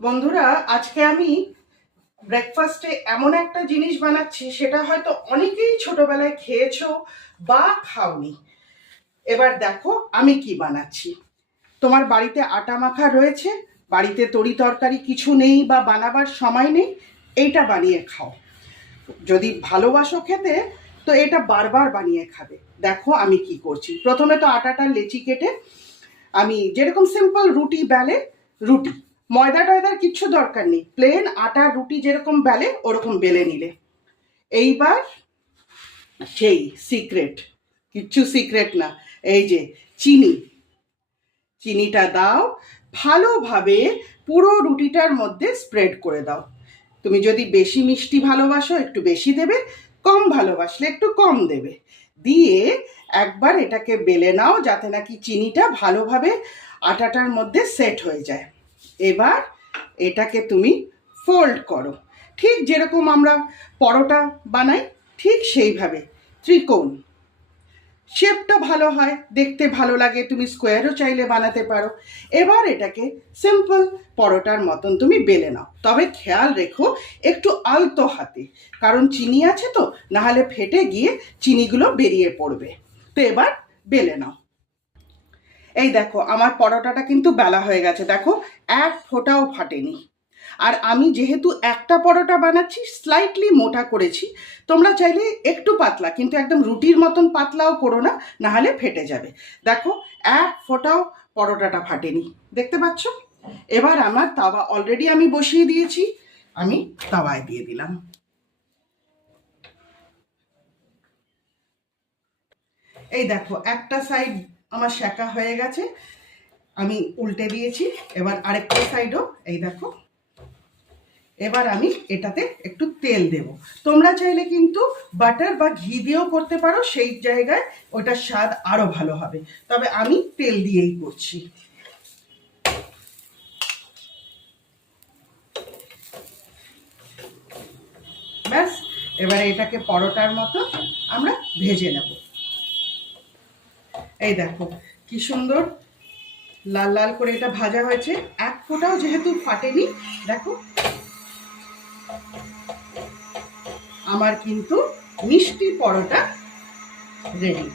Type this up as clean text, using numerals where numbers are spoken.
বন্ধুরা, আজকে আমি ব্রেকফাস্টে এমন একটা জিনিস বানাচ্ছি, সেটা হয়তো অনেকেই ছোটবেলায় খেয়েছো বা খাওনি। এবার দেখো আমি কি বানাচ্ছি। তোমার বাড়িতে আটা মাখা রয়েছে, বাড়িতে তরি তরকারি কিছু নেই বা বানাবার সময় নেই, এইটা বানিয়ে খাও। যদি ভালোবাসো খেতে তো এটা বারবার বানিয়ে খাবে। দেখো আমি কি করছি। প্রথমে তো আটাটা লেচি কেটে আমি যেরকম সিম্পল রুটি বেলে, রুটি ময়দা টয়দার কিচ্ছু দরকার নেই, প্লেন আটার রুটি যেরকম বেলে ওরকম বেলে নিলে। এইবার সেই সিক্রেট, কিচ্ছু সিক্রেট না, এই যে চিনি, চিনিটা দাও, ভালোভাবে পুরো রুটিটার মধ্যে স্প্রেড করে দাও। তুমি যদি বেশি মিষ্টি ভালোবাসো একটু বেশি দেবে, কম ভালোবাসলে একটু কম দেবে। দিয়ে একবার এটাকে বেলে নাও যাতে নাকি চিনিটা ভালোভাবে আটাটার মধ্যে সেট হয়ে যায়। এবার এটাকে তুমি ফোল্ড করো, ঠিক যেরকম আমরা পরোটা বানাই ঠিক সেইভাবে, ত্রিকোণ। শেপটা ভালো হয়, দেখতে ভালো লাগে, তুমি স্কোয়ারও চাইলে বানাতে পারো। এবার এটাকে সিম্পল পরোটার মতন তুমি বেলে নাও, তবে খেয়াল রেখো একটু আলতো হাতে, কারণ চিনি আছে তো, নাহলে ফেটে গিয়ে চিনিগুলো বেরিয়ে পড়বে। তো এবার বেলে নাও। এই দেখো আমার পরোটাটা কিন্তু বেলা হয়ে গেছে, দেখো এক ফোঁটাও ফাটেনি। আর আমি যেহেতু একটা পরোটা বানাচ্ছি স্লাইটলি মোটা করেছি, তোমরা চাইলে একটু পাতলা, কিন্তু একদম রুটির মতন পাতলাও করো না, নাহলে ফেটে যাবে। দেখো এক ফোঁটাও পরোটাটা ফাটেনি, দেখতে পাচ্ছ? এবার আমার তাওয়া অলরেডি আমি বসিয়ে দিয়েছি, আমি তাওয়ায় দিয়ে দিলাম। এই দেখো একটা সাইড আমার সেঁকা হয়ে গেছে, আমি উল্টে দিয়েছি। এবার আরেকটা সাইডও এই দেখো। এবার আমি এটাতে একটু তেল দেব। তোমরা চাইলে কিন্তু বাটার বা ঘি দিয়েও করতে পারো, সেই জায়গায় ওটার স্বাদ আরো ভালো হবে, তবে আমি তেল দিয়েই করছি। ব্যাস, এবারে এটাকে পরোটার মতো আমরা ভেজে নেব। এই দেখো কি সুন্দর লাল লাল করে এটা ভাজা হয়েছে, এক ফোঁটাও যেহেতু ফাটেনি। দেখো আমার কিন্তু মিষ্টি পরোটা রেডি।